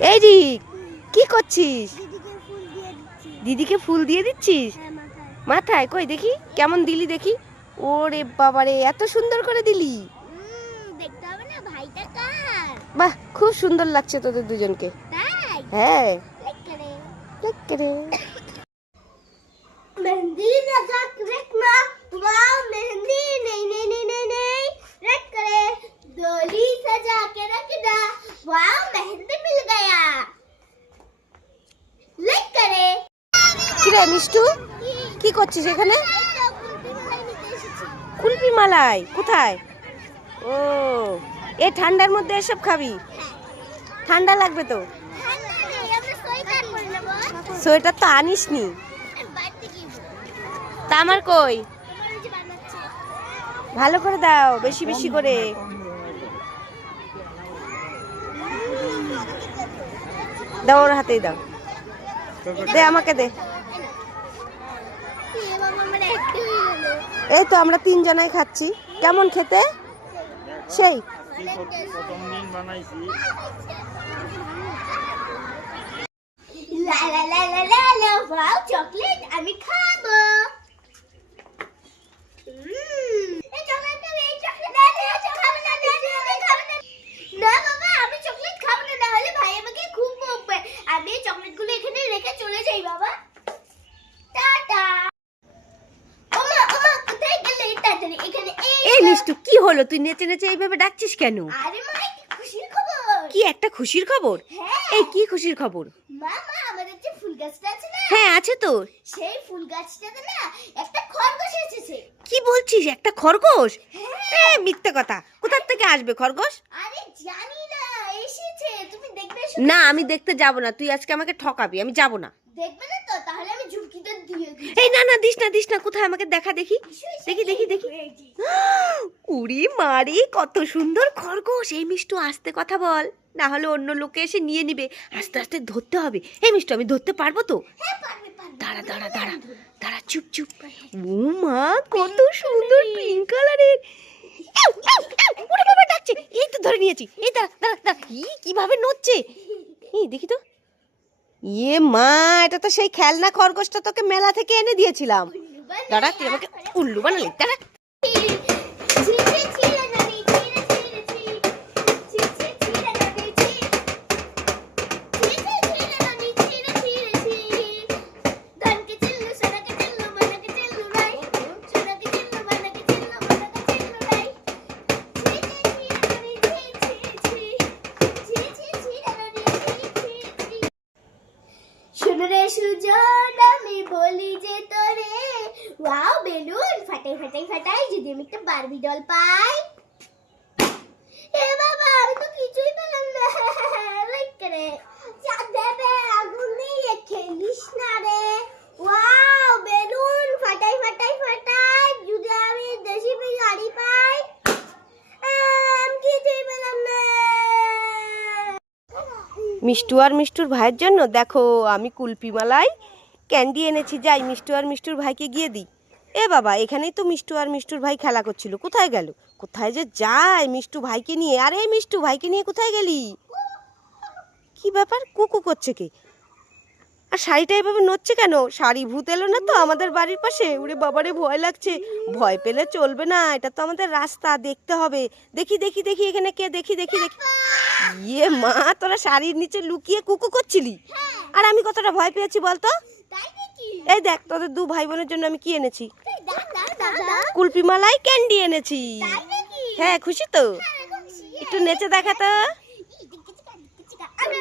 এই রিক কি করছিস? দিদিকে ফুল দিয়ে দিচ্ছিস? হ্যাঁ মাথায়। কই দেখি কেমন দিলি দেখি। ওরে বাবারে এত সুন্দর করে দিলি। বাহ খুব সুন্দর লাগছে তোদের দুজনকে। হ্যাঁ। রে মিষ্টু? কি করছিস এখানে? কুলপি মালাই কোথায়? ও, এ ঠান্ডার মধ্যে এসব খাবি? ঠান্ডা লাগবে তো। সোয়েটার তো আনিস নি তা আমার কই? ভালো করে দাও, বেশি বেশি করে। দাও ওর হাতেই দাও। দে আমাকে দে। এই তো আমরা তিনজনাই খাচ্ছি। কেমন খেতে? সেই। আমি খাব উম, এই চকলেটটা এই চকলেট না না খাব না না না না, খাব না না বাবা আমি চকলেট খাব না না হলে ভাই আমাকে খুব বকবে আমি এই চকলেটগুলো এখানে রেখে চলে যাই বাবা টাটা ওমা ওমা কোথায় গেলে তাড়াতাড়ি এখানে এই মিষ্টু কি হলো? তুই নেচে নেচে এইভাবে ডাকছিস কেন? আরে মা খুশির খবর। কি একটা খুশির খবর? হ্যাঁ। এই কি খুশির খবর? আমাদের যে ফুল গাছটা আছে না? হ্যাঁ আছে তো। সেই ফুল গাছটাতে না একটা খরগোশ এসেছে। কি বলছিস? একটা খরগোশ? হ্যাঁ। মিথ্যে কথা। কোথার থেকে আসবে খরগোশ? আরে জানি না। তুমি দেখবে না আমি দেখতে যাব না। তুই আজকে আমাকে ঠকাবি আমি যাব না। দেখবে না তো? তাহলে আমি ঝুঁকিতে দিয়ে দিই। এই না না দিস না দিস না কোথায় আমাকে দেখা দেখি? দেখি দেখি দেখি। উড়ি মারি কত সুন্দর খরগোশ। এই মিষ্টু আস্তে কথা বল। না হলে অন্য লোকে এসে নিয়ে নিবে। আস্তে আস্তে ধরতে হবে। এই মিষ্টু আমি ধরতে পারব তো? হ্যাঁ দাঁড়া দাঁড়া দাঁড়া। দাঁড়া চুপ চুপ। ও মা কত সুন্দর পিঙ্ক কালারের ওরে বাবা ডাকছে এই তো ধরে নিয়েছি। এই দাঁড়া দাঁড়া দাঁড়া। ই কীভাবে নড়ছে? এই দেখি তো। ইয়ে মা, এটা তো সেই খেলনা খরগোশটা তোকে মেলা থেকে এনে দিয়েছিলাম। দাঁড়া, তুই আমাকে উল্লু বানালি। দাঁড়া। ওয়াও বেলুন, ফাটাই ফাটাই ফাটাই, যদি আমি একটা বারবি ডল পাই। এ বাবা, আমি তো কিছুই পেলাম না। করে। যা দেবে, আগুন নিয়ে খেলিস না রে। ওয়াও বেলুন, ফাটাই ফাটাই ফাটাই, যদি আমি দেশি গাড়ি পাই। কিছুই পেলাম না। মিষ্টু আর মিষ্টুর ভাইয়ের জন্য দেখো, আমি কুলপি মালাই ক্যান্ডি এনেছি। যাই, মিষ্টু আর মিষ্টুর ভাইকে গিয়ে দিই। এ বাবা এখানেই তো মিষ্টু আর মিষ্টুর ভাই খেলা করছিল কোথায় গেল? কোথায় যে যায় মিষ্টু ভাইকে নিয়ে? আরে মিষ্টু ভাইকে নিয়ে কোথায় গেলি? কি ব্যাপার? কুকু করছে কে? আর শাড়িটা এভাবে নড়ছে কেন? শাড়ি ভূত এলো না তো আমাদের বাড়ির পাশে? উড়ে বাবারে ভয় লাগছে। ভয় পেলে চলবে না এটা তো আমাদের রাস্তা দেখতে হবে। দেখি দেখি দেখি এখানে কে? দেখি দেখি দেখি। ইয়ে মা তোরা শাড়ির নিচে লুকিয়ে কুকু করছিলি? আর আমি কতটা ভয় পেয়েছি বলতো? এই দেখ তোদের দু ভাই বোনের জন্য আমি কি এনেছি? কুলপি মালাই ক্যান্ডি এনেছি। হ্যাঁ খুশি তো? একটু নেচে দেখা তো। আমরা